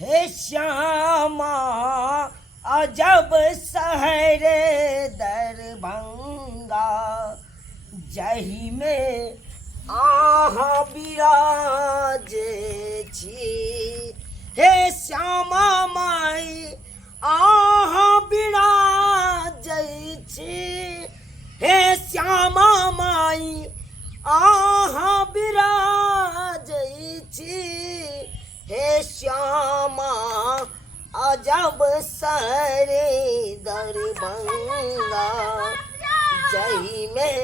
हे श्यामा अजब शहर दरभंगा जही में आहा बिराजे छी। हे श्यामा माई आहा बिराजे छी। हे श्यामा माई आहा बिराजे छी। हे श्यामा अजब सारे दरभंगा जही में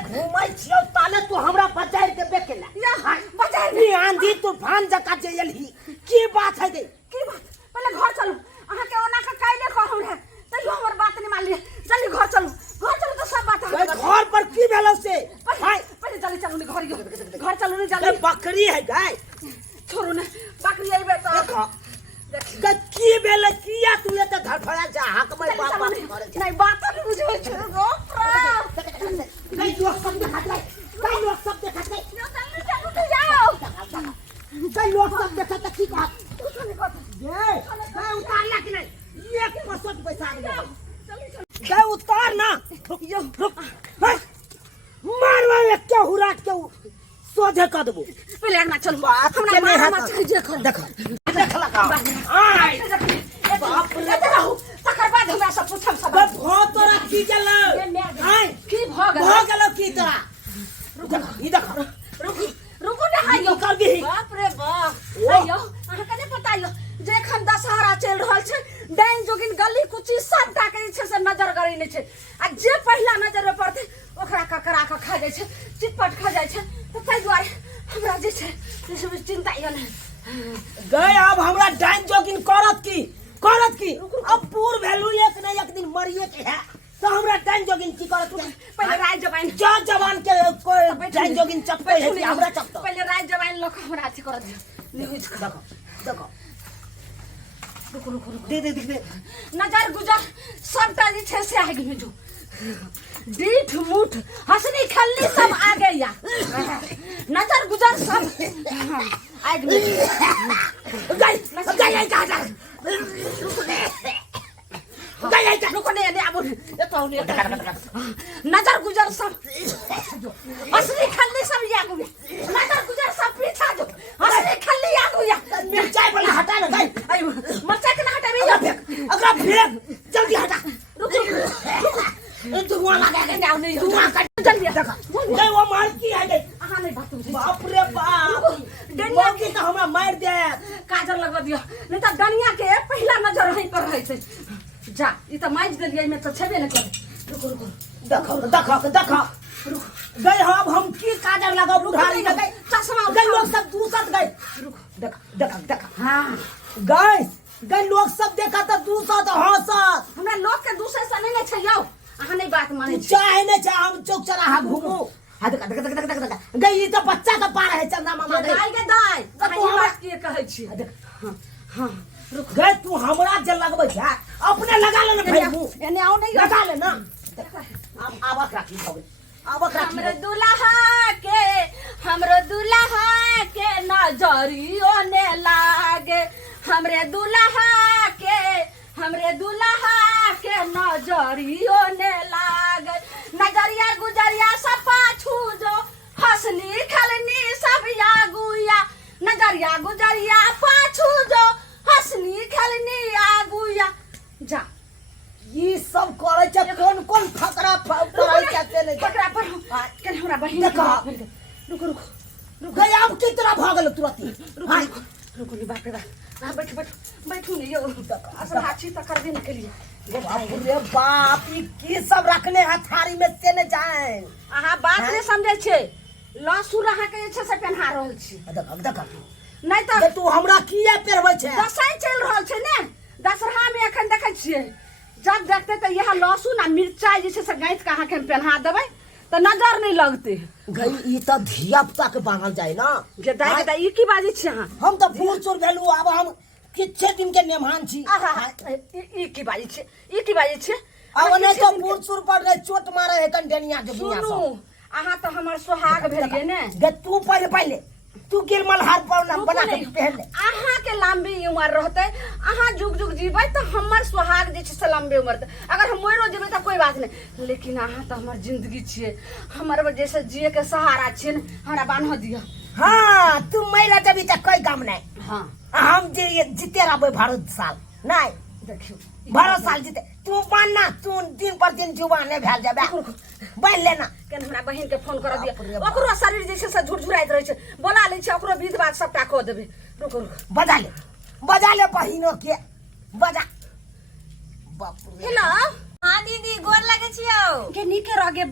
घूमै छियौ ताले तू हमरा बजारि के बेकेला आंधी तूफान जका चलही की बात है गे? की बात? पहले घर चलू। अहाँ के ओना का काइले कहू रे तैयो हमर बात नहीं मान लिए। जल्दी घर चलू तो सब बात है। घर पर की भेलो से? पहले जल्दी चलू ने घर चलू ने जल्दी। बकरी है गाय छोड़ू ने बकरी आई बेटा। देखो की भेले किया तू ये तो धड़फड़ा जा हक में बात करे नहीं बात नहीं बुझे छोड़ो नहीं लोग सब देखत ले नहीं लोग सब देखत ले जल्दी चलू तो जाओ नहीं लोग सब देखत की बात ये मैं उतारला कि नहीं एक पैसा पैसा दे उतार ना रुक मार मार क्या हुरा क्यों सोझे कर देबो पहले आना चल हमरा मार मत देखो देख लगा आय बाप रे तकर बाद हमरा सब पूछब सब भो तोरा की गेलो आय की भ गेलो की तोरा रुको ना हायो कर दी बाप रे बाप आयो अहाँ कने बताइयो जे एखन दशहरा चल रहल छै डाइन जोगिन गली कुची सबटा के छै से नजर गरै नै छै आ जे पहिला नजर में पड़ते ओकरा ककरा के खा जाय छै चिपट खा जाय छै तो तै दुआरे हमरा जे छै से चिंता यो नै गए। अब हमरा डाइन जोगिन करत की अब पूर वैल्यू एक दिन मरिए के है तो हमरा डाइन जोगिन की करत? पहले राय जबान जवान के कोई डाइन जोगिन चप्पे है कि हमरा चप्पो पहले राय जबान लोग हमरा अथी कर दियो न्यूज देखो रुको दे नजर गुजर सबटा जे छै से आगे में जो डीठ मुठ हंसनी खल्ली सब आ गया नजर गुजर सब आगे में गई रुको ने अब नजर गुजर सब हंसनी खल्ली सब आगे में नजर गुजर सब पीछा जो हंसनी खल्ली आगे या मिर्चाई वाला हटा ना गई आयो मरचा के ना हटाबे अगला फेंक जल्दी हटा रुको धुआं लगा के जाओ नहीं धुआं कर जल्दी देखा नहीं वो मार की है गई अहाँ नहीं बात बुझे बाप रे बाप डनिया की तो हमरा मार दे काजर लगवा दियो नहीं तो डनिया के पहला नजर वहीं पर रहे छै जा ई तो माइज देलियै में तो छेबे न करे रुको देखो गई हम की काजर लगा बुढ़ारी के गई चश्मा गई लोग सब दूसत गए रुको देखा हां गई लोग सब देखा तो दूसत हंसत हमरा लोग के दूसरे से नहीं छै यौ अहाँ नहीं बात माने छी चाहे नहीं चाहे हम चौक चौराहा घूमू देख गई तो बच्चा का पार है चंदा मामा दाई के दाई तू हमरा की कहै छी हां रुक गए तू हमरा जे लगबै छै अपने लगा ले ना भाई मुंह एने आओ नहीं लगा ले ना आबक राखी भगे आबक राखी हमरो दुल्हा के नजरियो ने लागे हमरे दुल्हा के नजरियो ने लागे नजरिया गुजरिया सब पाछू जो हंसनी खलनी सब आगुया नजरिया गुजरिया पाछू जो हंसनी खलनी आगुया जा ये सब करे छै कौन फकरा पड़ै छै से नहीं फकरा पर के हमरा बहिन रुको गई अब की तरह भागल तुरंत रुको नहीं बाप रे बाप बैठू नहीं यो अपन हाथी तक कर देने के लिए बाप रे बाप ई की सब रखने है थारी में से न जाए अहाँ बात नहीं समझै छै लहसुन अहाँ के छै से पहना रहल छी देख नहीं तो तू हमरा किया पेरबै छै दसई चल रहल छै ने दशहरा में एखन देखै छियै जब देखते तो यह लहसुन आ मिर्चाई जे छै से गाइथ के अहाँ के पहना देबै तो नजर नहीं लगते गई ई तो धिया पुता के बांधल जाए ना जे दाई के ई की बाजी छी अहाँ हम तो फूल चोर भेलू अब हम किछे दिन के मेहमान छी आहा ई की बाजी छी अब नहीं तो बूढ़ सुर पड़ गए चोट मारे है कंडेनिया के बुनिया सुनू अहाँ तो हमर सुहाग भेलिए ने गे तू पहले तू गिरमल हार पावना बना के पहन ले अहाँ के लंबी उम्र रहते अहाँ जुग जुग जीबै तो हमर सुहाग जे छै से लंबी उम्र रहतै अगर हम मरो जेबै तो कोई बात नहीं लेकिन अहाँ तो हमर जिंदगी छियै हमर वजह से जिए के सहारा छियै ने हमरा बान्ह दिया हाँ तू मैला जबी तक कोई काम नहीं हाँ हम जीते रहबै भारत साल नहीं देखियो भारत साल जीते तू मानना तू दिन पर दिन जुबान नहीं भेल जाबे बैल लेना केन हमरा बहिन के फोन कर दिया ओकरो शरीर जे छै से झुरझुराइत रहै छै बोला लै छै ओकरो विध बात सबटा कह देबै रुक बजा ले बहिनो के बजा बाप रे हेलो हाँ दीदी गोर लगे छियो गे नीके रह गे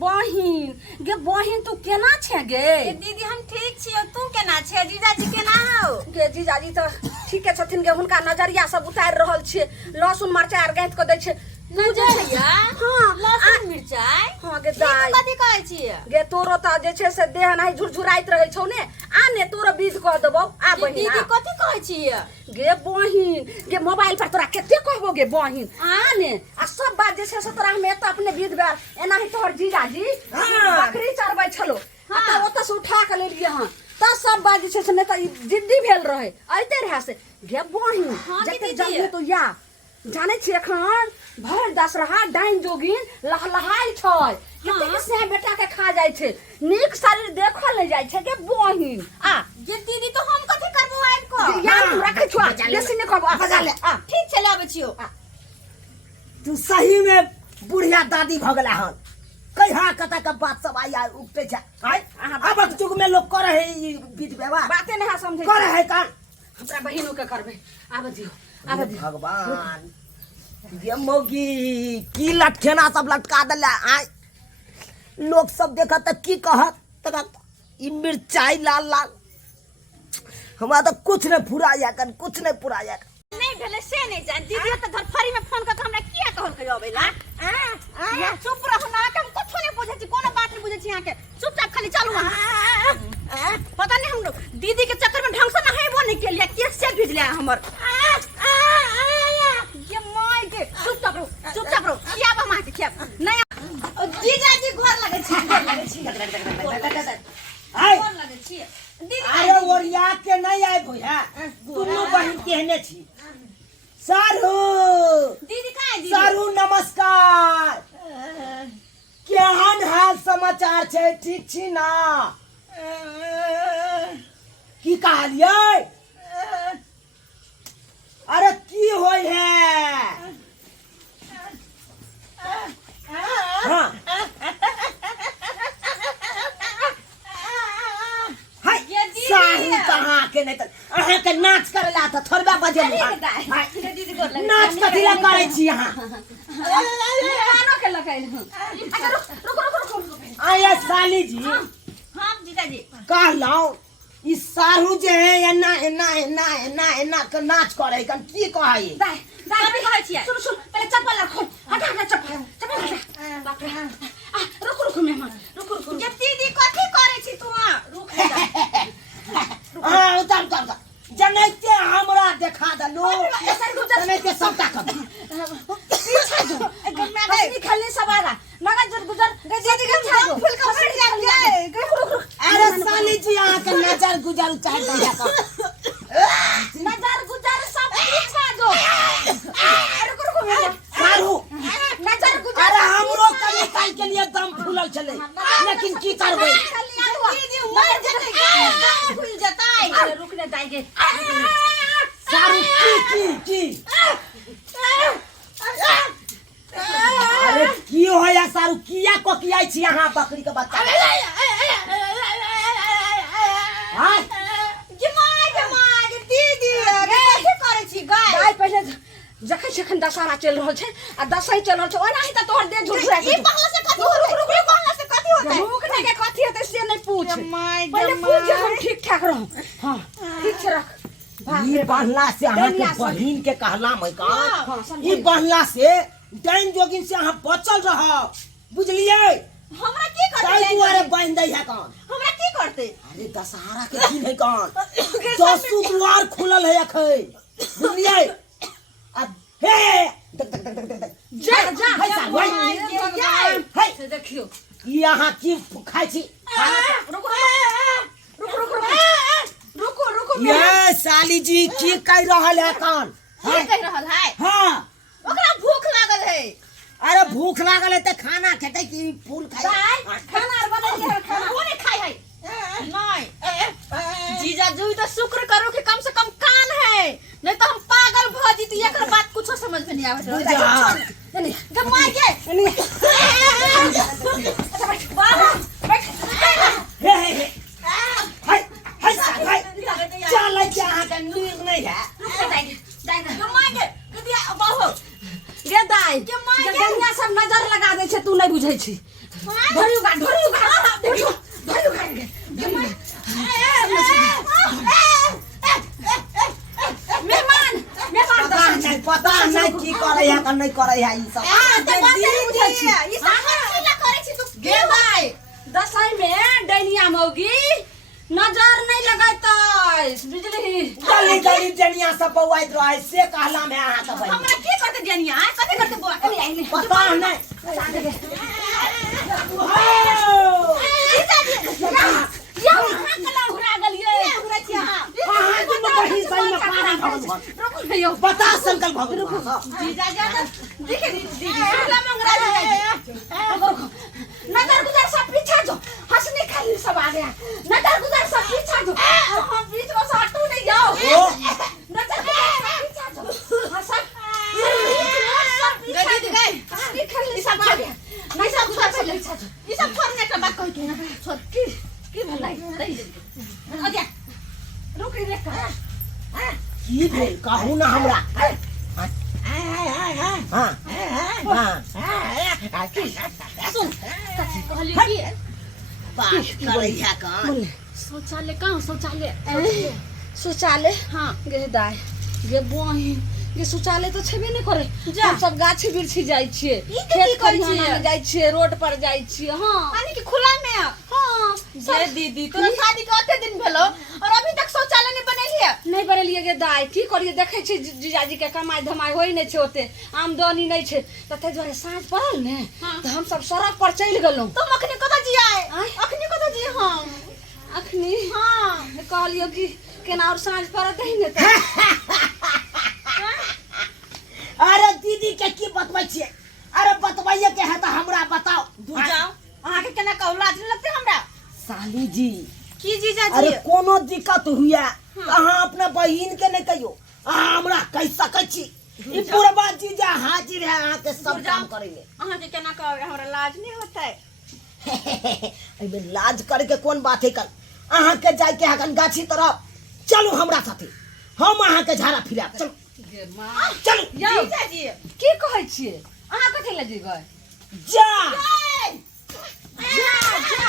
बहिन तू केना छै गे दीदी हम ठीक छियो तू केना छै जीजाजी केना हो गे जीजाजी तो ठीके छथिन गे हुनका नजरिया सब उतारि रहल छियै लहसुन मरचाई आर गांथ के दै छै नजरिया हाँ लहसुन मिरचाई हाँ गे दाई कथि कहै छियै गे तोरो त जे छै से देह नाही झुरझुराइत रहै छौ ने आ ने तोरो बीज कह देबौ आ बहिन दीदी कथि कहै छियै गे बहिन गे मोबाइल पर तोरा कते कहबो गे बहिन आ ने आ सब बात जे छै से तोरा हमे त अपने बीध बेर एना ही तोहर जीजाजी बकरी चरबै छलो आ त ओत से उठा के लेलिए हन त सब बात जे छै से ने त जिद्दी भेल रहे आइते रहे से गे बहिन जते जल्दी तो या जाने छी एखन भर दशरहा डाइन जोगिन लहलहाई छै कते से बेटा के खा जाय छै नीक शरीर देखल ले जाय छै गे बहिन आ जे दीदी तो हम कथि करबो आइ को याद रखे छुआ बेसी ने कहबो बजा ले ठीक छै लाबै छियो तू सही में बुढ़िया दादी भ गेला हन कहिया कता के बात सब आई उठते छै अब जुग में लोग करे है ई विध व्यवहार बाते नहीं समझे करे है कान हमरा बहिनो के करबे आब दियो आब दियो भगवान ये मोगी की लटकेना सब लटका दले आय लोग सब देखत त की कहत तक ई मिर्चाई लाल लाल हमरा तो कुछ नहीं फुराया कन कुछ नहीं फुराया नहीं भेले से नहीं जान दीदी तो धरफरी में फोन करके हमरा किया कहल के अबेला या चुप रहो ना हम कुछ नहीं बुझै छी कोनो बात नहीं बुझै छी यहां के चुपचाप खाली चलू पता नहीं हम लोग दीदी के चक्कर में ढंग से नहाइबो नहीं के लिए केस से भेज लिया हमर ये माय के चुपचाप रहो किया बा मां के किया नहीं जीजाजी घर लगे छी आय घर लगे छी दीदी अरे ओरिया के नहीं आए भैया दुनू बहिन केहने छी सारू दीदी कहां है दीदी सारू नमस्कार केहन हाल समाचार छै ठीक छी ना की कहलियै अरे की होय है हाँ हाय सारू कहाँ के नहीं त अहाँ के नाच करला त थोड़बा बजे दीदी गोर लगे नाच कथी ला करे छी अहाँ खानो के लगाइल अच्छा रुक आया साली जी हां जीजाजी कहलौ ई सारू जे है एना एना एना एना एना के नाच करे कन की कहै दाई कथि कहै छियै सुन पहले चप्पल रखो हटा चप्पल हटा बाप रे आ रुक मेहमान रुक जे दीदी कथि करे छी तू रुक हां उतार जनैते हमरा देखा दलो जनैते सबटा कर पीछे जो असली खेलने सब आगा नगर गुजर दीदी के छाड़ो फूल का पड़ जाए रुक अरे साली जी अहाँ के नजर गुजर चाहे दैया का नजर गुजर सब पीछे जो रुक सारू नजर गुजर अरे हमरो कभी काल के लिए दम फूलल चले लेकिन की करबै दीदी मर जतै फूल जतै अरे रुकने दाइगे सारू की अरे की होया सारू किया कोकियाई छी अहाँ बकरी के बच्चा हां जमाय दीदी कथि करे छी गाय पहले जखन जखन दशहरा चल रहल छै आ दसई चल रहल छै ओना ही त तोहर देह झुरझुरा ई बंगला से कथि रुक बंगला से कथि होतै रुकने के कथि होतै से नहीं पूछ जमाय पहले पूछ हम ठीक ठाक रहूं हां ठीक से रख ई बहला से अहाँ के बहिन के कहला मैं का ई बहला से डाइन जोगिन से अहाँ बचल रहब बुझलियै हमरा की करते ताई दुआरे बांध दै है कान हमरा की करते अरे दशहरा के दिन है कान 10 द्वार खुलल है अखै बुझलियै आ हे देख देख देख देख जा जा हाय साल भगवान हाय से देखियो यहाँ की खाई छी रुको रुको रुको ये साली जी की कह रहल है कान ये कह रहल है हाँ ओकरा भूख लागल है अरे भूख लागल है तो खाना खेते कि फूल खाए खाना बनेलिए है खाना वो नहीं खाई है नहीं जीजा जी तो शुक्र करो कि कम से कम कान है नहीं तो हम पागल भ जीती एकर बात कुछ समझ में नहीं आवत बुझा नहीं गमाई के नहीं बाबा बैठ हे हाय हाय साल हाय चल जहाँ का नीर नहीं है गमाई के कदिया बाहो गे दाई गनिया सब नजर लगा दे छे तू नहीं बुझै छी धरियुगा देखियो धरियुगा मेहमान पता नहीं की करे है कि नहीं करे है ई सब तो बात नहीं बुझै छी ई सागर की ना करे छी तू गे दाई दसई में डैनिया मौगी नजर नहीं लगातै बुझली गली गली जनिया सब बौआइत रहे से कहला में अहाँ सब हमरा की करते जनिया कते करते बुआ कनी आइले पता नहीं या कला उड़ा गलिए उड़ा छी कहाँ तुम कहीं सही में पारा भगवान रुको भैया बता संकल्प भगवान जीजा जा देखे दीदी ला मंगरा जाए नजर गुजर सब पीछे जो हंसने खाली सब आ गया नजर गुजर सब पीछे जो हम बीच में से हटू नहीं जाओ नजर गुजर सब पीछे जो हंस गदी गई हंसने खाली सब आ गया नहीं सब गुजर सब पीछे जो ई सब छोड़ने का बात कह के छोड़ की भलाई अजा रुक रे का की भेल कहू ना हमरा हाँ हाँ सुन कथी कहली की बात करे है कान शौचालय कहाँ शौचालय शौचालय हाँ गे दाई गे बहिन गे शौचालय तो छेबे नहीं करे जा। हम सब गाछी बिरछी जाई छिए ई के की करै छियै? में जाई छिए रोड पर जाई छिए हां पानी के खुला में हां ये दीदी तोरा शादी के अते दिन भेलो और अभी तक शौचालय नहीं बनेलिए नहीं बनेलिए गे दाई की करिए देखे छी जीजाजी के कमाई धमाई होई नहीं छे ओते आमदनी नहीं छे तते जोरे साँझ पड़ल ने हाँ। तो हम सब सड़क पर चल गेलौ तुम अखनी कतऽ जियाए आँय? अखनी कतऽ जी हम अखनी हाँ कहलियो कि केना और साँझ पड़त है ने तो अरे दीदी के की बतबै छियै अरे बतबैये के है तो हमरा बताओ दूर जाओ अहाँ के केना कहू लाज नहीं लगते हमरा साली जी की जीजा अरे जी कोनो दिक्कत हुआ अहाँ अपना बहिन के नहीं कहियो अहाँ हमरा कह सकै छी ई बुढ़वा जीजा हाजिर है अहाँ के सब काम करेंगे अहाँ के केना कहू हमरा लाज नहीं होता है एबे लाज करे के कोन बात है कल अहाँ के जाय के हकन गाछी तरफ चलू हमरा साथे हम अहाँ के झाड़ा फिरा चलू गे मां चलू जीजा जी की कहै छिए अहाँ कथि ले जी गए जा जा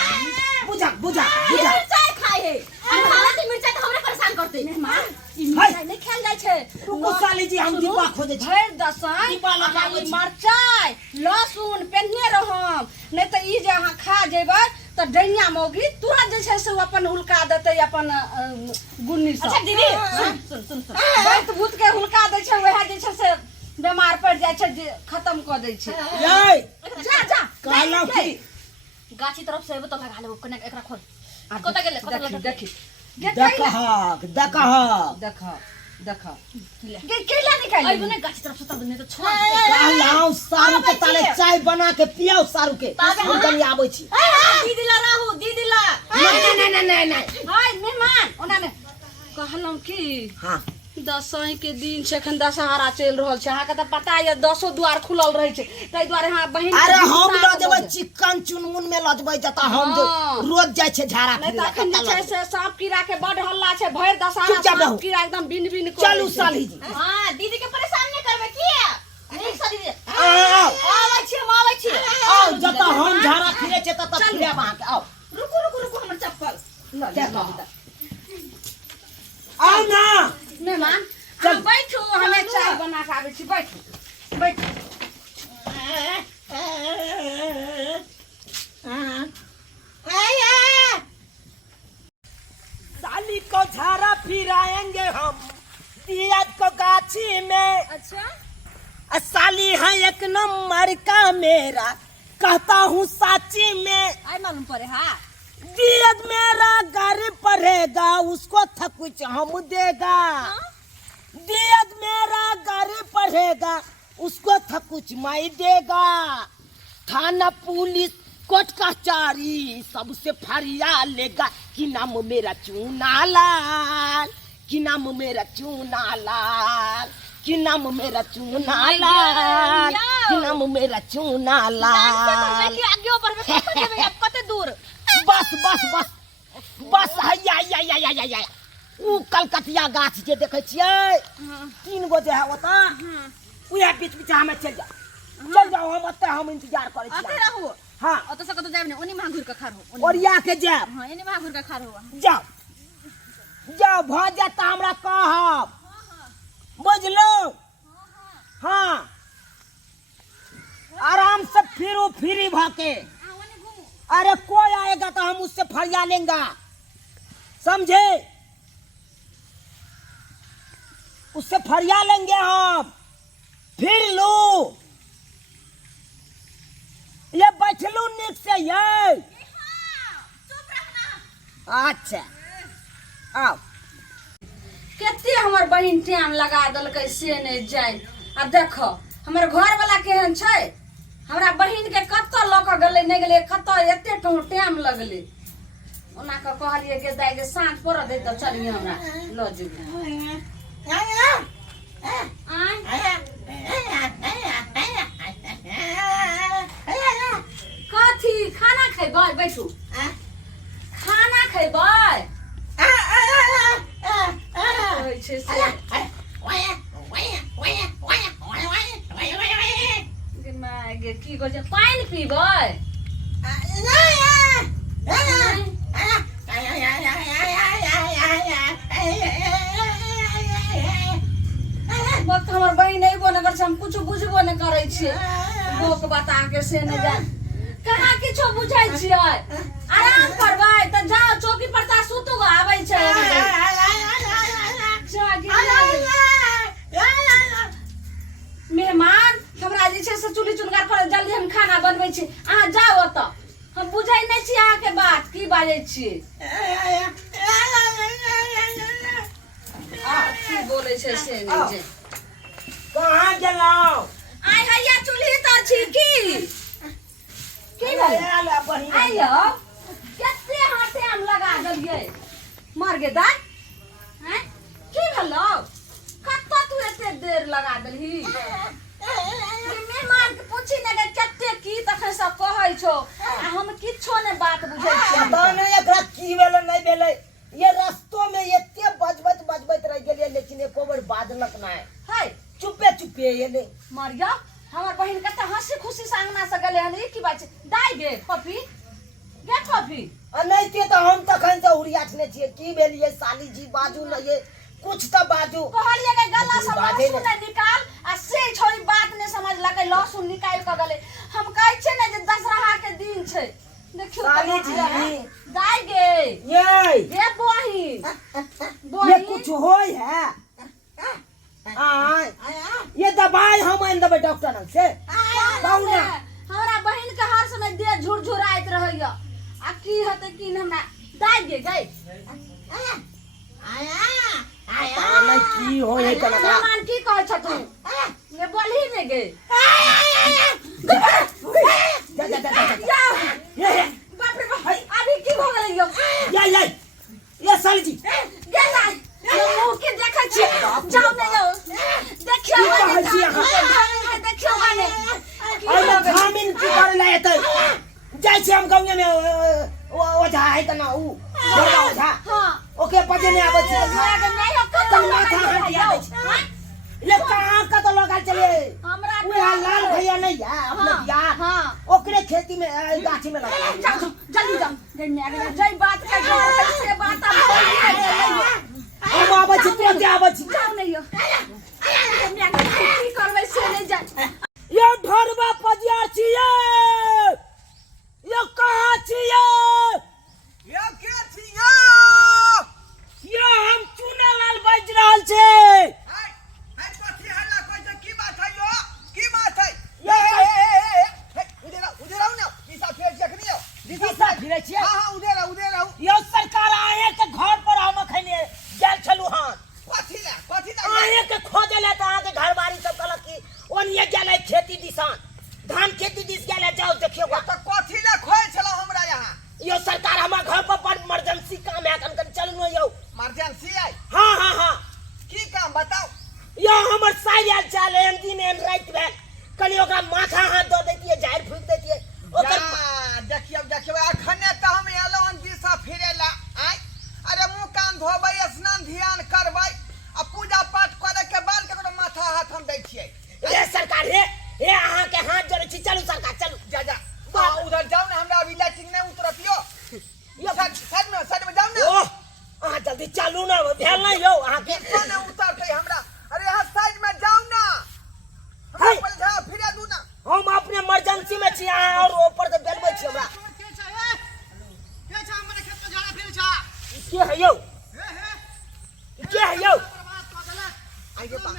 बुझा बुझा ये बुझा मिर्चाई खाए है खाला तो मिर्चाई तो हमरे परेशान करते मेहमान ई हाय। मिठाई नहीं खायल जाय छे रुको साली जी हम दीपा खोजे छी भर दसन दीपा लगाबै छी। मरचाई लहसुन पेन्ने रहम नहीं तो ई जे अहाँ खा जेबै तो डैनिया मौगी तुरंत जे छै से ओ अपन हुलका देतै अपन गुन्नी से अच्छा दीदी सुन सुन सुन बहुत भूत के हुलका दै छै वएह जे छै से बीमार पड़ जाय छै जे खत्म क दै छै ये जा जा कहलौ की गाछी तरफ से एबो तो लगा लेबो कने एकरा खोल कतऽ गेले कतऽ देखी गेले देखी देखहक देखहक देख देख के केला निकाल अइबो ने गाछी तरफ से तब नहीं तो छोड़ कहलौ सारू के ताले चाय बना के पियाओ सारू के हम कनी आबै छी दीदी ला रहू दीदी ला नहीं नहीं नहीं नहीं हाय मेहमान ओना ने कहलौ की हां दसई के दिन से एखन दशहरा चल रहल छै अहाँ के त पता ये 10 द्वार खुलल रहे छै तै द्वारे हां बहिन अरे हम ल देबै चिकन चुनमुन में ल देबै जता हम जो हाँ। रोज जाय छै झाड़ा नहीं फिरे त एखन जे छै से सांप कीड़ा के बड हल्ला छै भर दशहरा चुपचाप रहू। सांप कीड़ा एकदम बिन बिन कर चलू साली जी हां दीदी के परेशान नहीं करबे की नहीं सा दीदी आओ आबै छी हम आबै छी आओ जता हम झाड़ा फिरे छै तता फिरे अहाँ के आओ रुको रुको रुको हमर चप्पल देखो आओ ना मेहमान चल। चल बैठू हमें चाय बना के आबै छी बैठू बैठू साली को झाड़ा फिराएंगे हम दिया को गाछी में अच्छा साली है एक नंबर का मेरा, कहता हूँ साची में। आई मालूम पड़े हाँ दियत मेरा घर पड़ेगा, उसको थकुच हम देगा। दियत मेरा घर पड़ेगा, उसको थकुच मैं देगा। थाना पुलिस कोर्ट कचहरी सबसे फरिया लेगा, कि नाम मेरा चूना लाल, कि नाम मेरा चूना लाल, कि नाम मेरा चूना लाल, कि नाम मेरा चूना लाल। आगे ऊपर में कते देबे अब कते दूर बस बस बस बस या ऊ कलकतिया गाछ जे देखे छियै 3 गो जे है ओता उहे बीच बीच हमें चल जाओ हम ओते हम इंतजार करे छी। अते रहू हां अत से कतो जाब ने ओनी मां घुर के खार हो ओरिया के जाब। हां एनी मां घुर के खार हो जाओ जाओ भ जाता हमरा कहब बुझलो। हां आराम से फिरो फ्री भाके। अरे कोई आएगा तो हम उससे फरिया लेंगे, समझे? उससे फरिया लेंगे हम। फिर लो ये बैठलू नीक से ये। अच्छा आओ। केते हमर बहिन टाइम लगा दलकै से नहीं जाय। आ देखो हमर घर वाला केहन छै, हमरा बहिन के कत्त ल क गेलै नहीं गेलै, कत्त एते टाइम लगलै। ओना के कहलिए के दाई के साँझ पर दे त चलिए हमरा ल जेबै। कथी खाना खैबै? बैठू खाना खैबै। कहै छै से गे की कहै छै पानि पीबै? वक्त हमर बहिन अइबो नहि करै छै, हम कुछो बुझबो नहि करै छियै। बोक बता के से नहि जाय कहाँ किछो बुझै छियै। आराम करबै तऽ जाओ चौकी पर ता सुतू आबै छै। मेहमान हमरा जे छै से चूल्ही चुनगा पर जल्दी हम खाना बनबै छी, अहाँ जाओ ओतऽ। हम बुझै नहि छी अहाँ के बात की बाजै छी। की बोलै छै से नहि जे कहाँ गेलौ? आइ हैया चूल्ही तर छी की भेल? बहिन आइयो केते अहाँ टाइम लगा देलियै मर गे दाई। हैं की भेलौ? कत्ता तू एते देर लगा देलही? मेहमान के पूछी ने गे कते की तखन सब कहै छौ, आ हम किछो ने बात बुझै छी। पता नहीं एकरा की भेलै नहीं भेलै। ये रस्तों में एते बजबत बजबत रह गेलिए, लेकिन एको बार बाजलक नहीं। है चुपे चुपे एले। मरिया हमर बहिन कते हंसी खुशी से अंगना से गेलै हन। ई की बात छै? दाई गे पपी गे पपी। आ नहीं ते तो हम तखन से उड़ियाठने छिए। की भेलिए साली जी बाजू न ये कुछ तो बाजू। कहलिए के गला से बाजे लहसुन नहीं निकाल, आ से छोरी बात नहीं समझलकै लहसुन निकाल के गेलै। हम कहै छै ने जे दशहरा के दिन छै। देखियो साली जी दाई गे ये बहिन ये कुछ होय है। ये दवाई हम आन देबै डॉक्टर लग से। कहू ना हमरा बहिन के हर समय देह झुरझुराइत रहैया। आ की हेतै की न हमरा दाई गे गई पता नहीं की होय है कना। सामान की कहै छ तू? ये बोलही ने गे जा जा जा जा ये बाप रे बाप अभी की भ गेलै यो? ये साली जी गे दाई मुंह के देखै छी। जाऊ ने यो देखियो की कहै छी अहाँ? देखियो माने अरे खामिन की करे ला एतै? जाय छी हम गाँव में ओझा है तना ऊ बड़का ओझा। हां ओके पजे नहीं आबै छै। हमरा नहीं हो तब माथा हट आबै छै। ले कहाँ का तो लगा चले हमरा वो लाल भैया नहीं है अपने बिहार। हां ओकरे खेती में गाछी में लगा जाओ जल्दी जाओ। गन्ने अगर जय बात का से बात हम आबै छी तुरंत आबै छी। जाओ नहीं हो गन्ने की करबै से नहीं जाय। ये ढरबा पजिया छिए। ये कहाँ छिए? ये के छिया? ये हम चूना लाल बाज रहल छै। हाय हाय कथि हल्ला कहै छै? की बात है यो? दिशा फिरे छिए हाँ हाँ उधर रहू यो सरकार आए के घर पर हम खैले गेल छलु हां कथी ला आए के खोजले त आके घर बारी सब कहलक कि ओनिए गेलै खेती दिसान धान खेती दिस गेले जाओ देखियो तो कथी ला खोए छलो हमरा यहाँ यो सरकार हमरा घर पर बड़ इमरजेंसी काम है कन चलू न यो इमरजेंसी आई हां की काम बताओ यो हमर साइल चाल एन दिन एन रात में कनी ओकरा माथा हाथ दो देतिए झाड़ फूक देतिए ओकर देखियो अखने त हम एलो हन दिशा फिरेला आई अरे मुंह कान धोबै स्नान ध्यान करबै आ पूजा पाठ करे के बाद ककरो माथा हाथ हम दै छियै ए सरकार हे अहाँ के हाथ जोड़े छी चलू सरकार चलू जा उधर जाओ ना हमरा अभी लाइटिंग नहीं उतरतियो यो साइड में जाओ ना ओ अहाँ जल्दी चलू ना भेल नहीं यो अहाँ के कोने उतरते हमरा अरे यहाँ साइड में जाओ ना हमरा पहले जा फिरे दू ना हम अपने इमरजेंसी में छी अहाँ और ऊपर से बेलबै छी हमरा के है यो के है यो आइए बा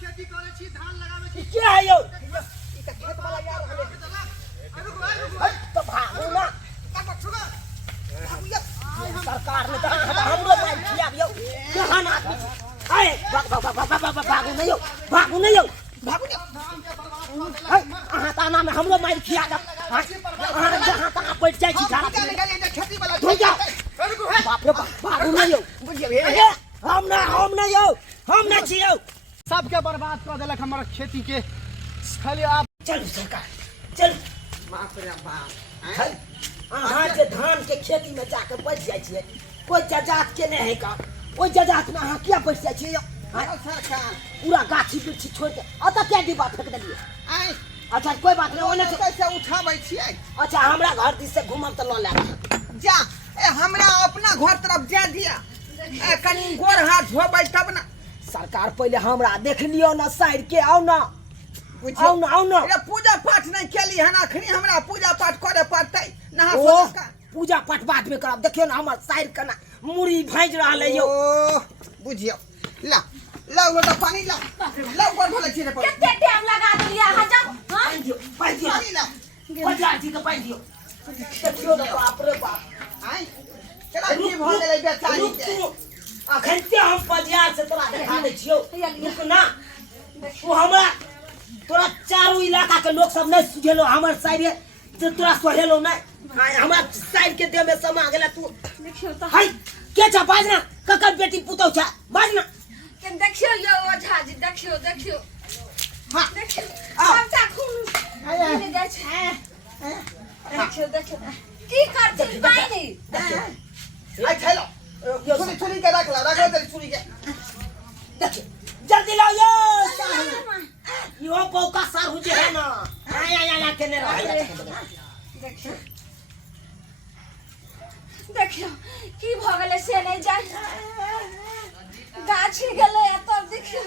खेती करे छी धान लगावे छी के है यो ई त खेत वाला यार हले तो भागू ना सरकार ने तो हमरो मार खिया दियो केहन आदमी छी आए भागू नहीं यो भागू अहाँ ताना में हमरो मार खिया दब अहाँ जहाँ तहाँ बैठ जाइ छी झाड़ा खेती वाला धोइ जा बाप रे बाप भागू नहीं यो बुझिए हम ना यो हम ना छी यो सबके बर्बाद कर देलक हमर खेती के खाली आप चलू सरकार चलू बाप रे बाप अहाँ जे धान के खेती में जाकर बैठ जाइ छियै कोई जजात के नहीं है का ओई जजात में अहाँ किया बैठ जाइ छियै सरकार पूरा गाछी वृक्षी छोड़ के अतः क्या डिब्बा फेंक देलिए आई अच्छा कोई बात नहीं ओने से कैसे उठाबै छियै अच्छा हमरा घर दिस से घूमब त ल ले जा ए हमरा अपना घर तरफ जा दिया ए कनी गोर हाथ धोबै तब ना सरकार पहले हमरा देख लियो ना साइड के आओ ना आओ ना अरे पूजा पाठ नहीं केली हन अखनी हमरा पूजा पाठ करे पड़तै नहा ओ सोना का पूजा पाठ बाद में करब देखियो ना हमर साइड कना मुड़ी भांज रहल है यो ओ बुझियो ला लोटा पानी ला गोर भले छिरे पर कितने टाइम लगा दिया हां जा हां पाई दियो पानी ला बाजार जी के पाई दियो देखियो ना बाप रे बाप आई चला की भ गेलै बेचारी के अखन ते हम बाजार से तोरा देखा दै छियो रुक ना तू हमरा तोरा चारों इलाका के लोग सब नहीं सुझेलो हमर साइड जे तोरा सोहेलो नहीं हमरा साइड के देह में समा गेला तू देखियो तो हाय के छ बाजना ककर बेटी पुतौ छ बाजना के देखियो यो ओझा जी देखियो हां देखियो सबटा खून गिर जाय छै देखियो की करती पानी आई खैलो छुरी के रख ला छुरी के देखियो जल्दी लाओ यो साहू यो पौका साहू जे है ना आया केने रह देखियो की भ गेलै से नहीं जाय गाछी गेलै तब देखियो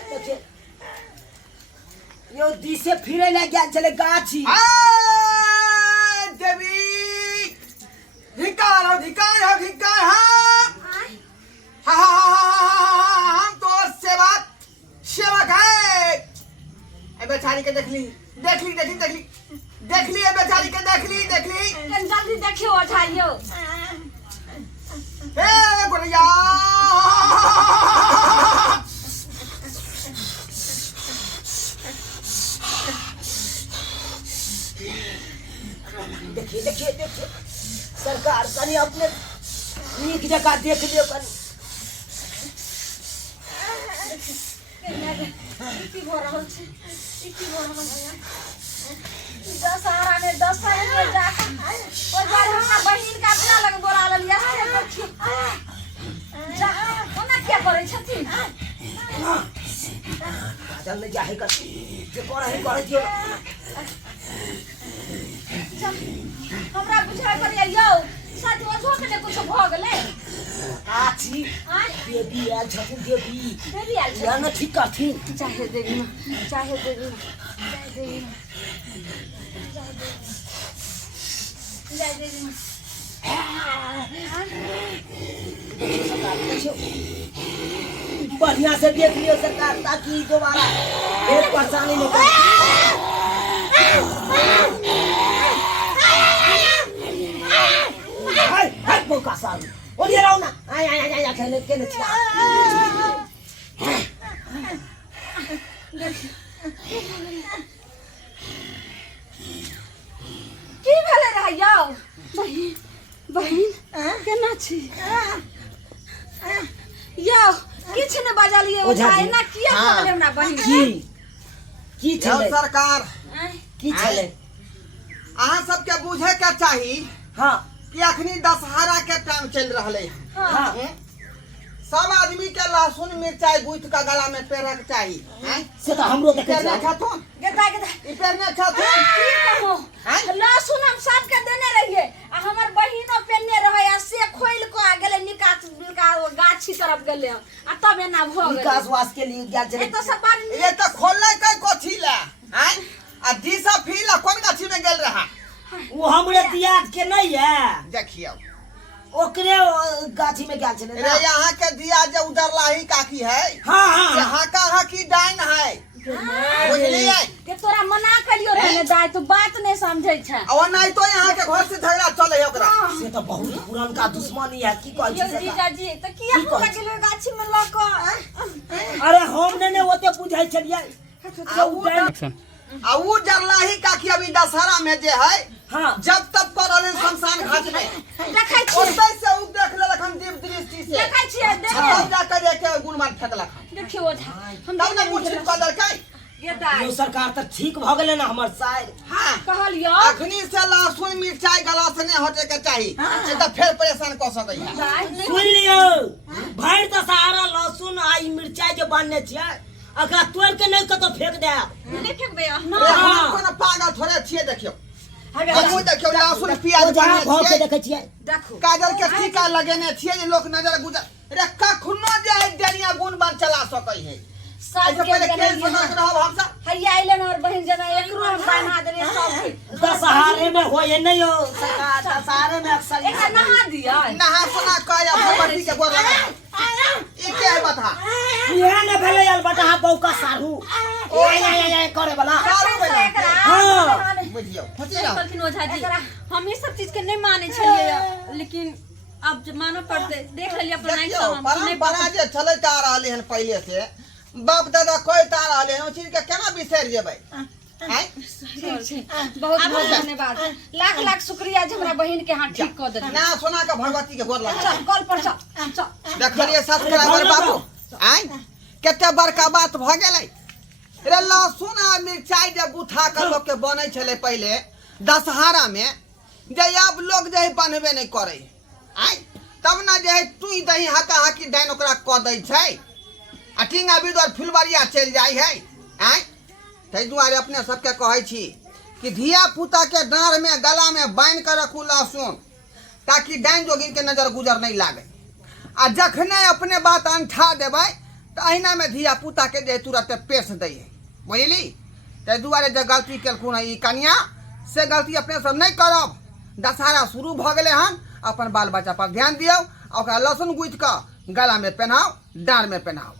यो दिसे फिरे ले गेल छले गाछी आ देवी धिकार हो हम तो सेवक है ए बेचारी के देखली ए बेचारी के देखली कन जल्दी देखियो ओझा यो ए गोरिया देखिए सरकार कनी अपने नीक जगह देख लियो कनी की हो रहल छै दशहरा में 10 साल में जाकर ओ बार हमरा बहिन का अपना लग बोला लेलिए से देखियो जा ओना क्या करे छथिन चल ले जाहे कर जे करे दियो हमरा बुझाय पड़िया यो साथ ओझो के ने कुछ भ गेलै आछी देवी आयल छथिन देवी आयल छै या न ठीक करथिन चाहे देवी जय देवी बढ़िया से देख लियो सरकार ताकि दोबारा फिर परेशानी न करे सारू ओलिए रहो ना आय आय आय आय खेले केने छिया की भेले रह यौ बहिन बहिन केना छी यौ किछ ने बजलिए ओझा ओझा जी। एना किया हाँ। कहले हमरा बहिन की जब छले सरकार की छले अहाँ सबके बुझे के चाही हां कि अखनी दशहरा के टाइम चल रहले है हां सब आदमी के लहसुन मिर्चाई गूथ के गला में पेरे के चाही हैं? से तो हमरो देखे पेरने छिया खातून गेदा गेदा ई पेरने खातून की कहू हैं? लहसुन हम सबके देने रहिए आ हमर बहिनो पेन्ने रहे आ से खोल को आ गेले निकास बिलका गाछी तरफ गेले आ तब एना भ गेले विकास वास के लिए गेल छले ए तो सब बार ये तो खोलने के कोठी ला हैं? आ दिशा फीला कौन गाछी में गेल रहा वो हमरे दियाद के नहीं है देखियो ओकरे गाछी में गेल छले रे ना यहाँ के दिया जे उधर लाही काकी है हां हां यहाँ का की डाइन है बुझलिए के तोरा मना करियो तने दाई तू बात नहीं समझै छै और नहीं तो यहाँ के घर से झगड़ा चले है ओकरा से तो बहुत पुरानका दुश्मनी है की कहै यो छी से जीजा जी त किया की हो कहै गेले गाछी में लक अरे हम ने ओते बुझाई छलिए आ ऊ जरलाही काकी अभी दशहरा में जे है हां जब तब कर रहले शमशान घाट में देखै छी ओतै से ऊ देख लेलक हम दिव दृष्टि से देखै छी देख तब जाकर के गुणमान फेंकलक देखियो ओझा हम तब न मुछ कर देलकै ये दाई यो सरकार त ठीक भ गेले ना हमर शायर हां कहलियो अखनी से लहसुन मिर्चाई गला से नहीं हटे के चाही से तो फिर परेशान कर सकै है दाई सुन लियो भैर त सहारा लहसुन आई मिर्चाई जे बांधने छियै अकरा तोड़ के नहीं कतो फेंक दे नहीं फेंकबे रे हम कोनो पागल थोड़े छिए देखियो हमहू देखियो लहसुन प्याज जहाँ बांधने भाव के छिए देखे छियै देखो काजल के टीका लगेने छिए जे लोक नजर गुजर रे कखनो जे है डेलिया गुण बन चला सकै है सब ऐसे के पहले देने केस समझ रहब हम सब हैया आइलन और बहन जना एकरो हम बना देने सब दशहरे में होए नहीं हो सरकार दशहरे में अक्सर एक नहा दिया नहा सुना कह भगवती के गोर लगा ई के है बता ये ने भेले यार बटा बौका सारू ओ आय करे वाला सारू बेटा हां बुझियो फसी रह कहलखिन ओझा जी हम ये सब चीज के नहीं माने छलिए लेकिन अब जब मानो पड़ते देख लिया अपन आँख से देखियो हम नहीं परंपरा जे चलैत आ रहले हन पहले से बाप दादा कहैत आ रहले हन ओ चीज के केना बिसर जेबै हैं बहुत बहुत धन्यवाद लाख लाख शुक्रिया जे हमरा बहन के हाथ ठीक कर देली ना सुना के भगवती के गोर लगा चल कॉल पर चल देखलिए सब्सक्राइबर बाबू हैं केते बड़का बात भ गेलै रे लहसुन आ मिरचाई जे गुथा के लोग के बनै छले पहले दशहरा में जे अब लोग जे बनबे नहीं करे आय तब ना जे तू दही हका हकी डाइन ओकरा क दै छै आ टिंगा बिदर फुलबरिया चल जाय है आय तै दुआरे अपने सबके कहै छी कि धिया पुता के डाँड़ में गला में बांध के रखू लहसुन ताकि डाइन जोगिन के नजर गुजर नहीं लागे आ जखने अपने बात अंठा देबै तो अहिना में धिया पुता के जे तुरंत पेश दै है बुझली तै दुआरे जे गलती केलखुन है ई कन्या से गलती अपने सब नहीं करब दशहरा शुरू भ गेले हन अपन बाल बच्चा पर ध्यान दियौ ओकरा लहसुन गूथ के गला में पहनाओ डाँड़ में पहनाओ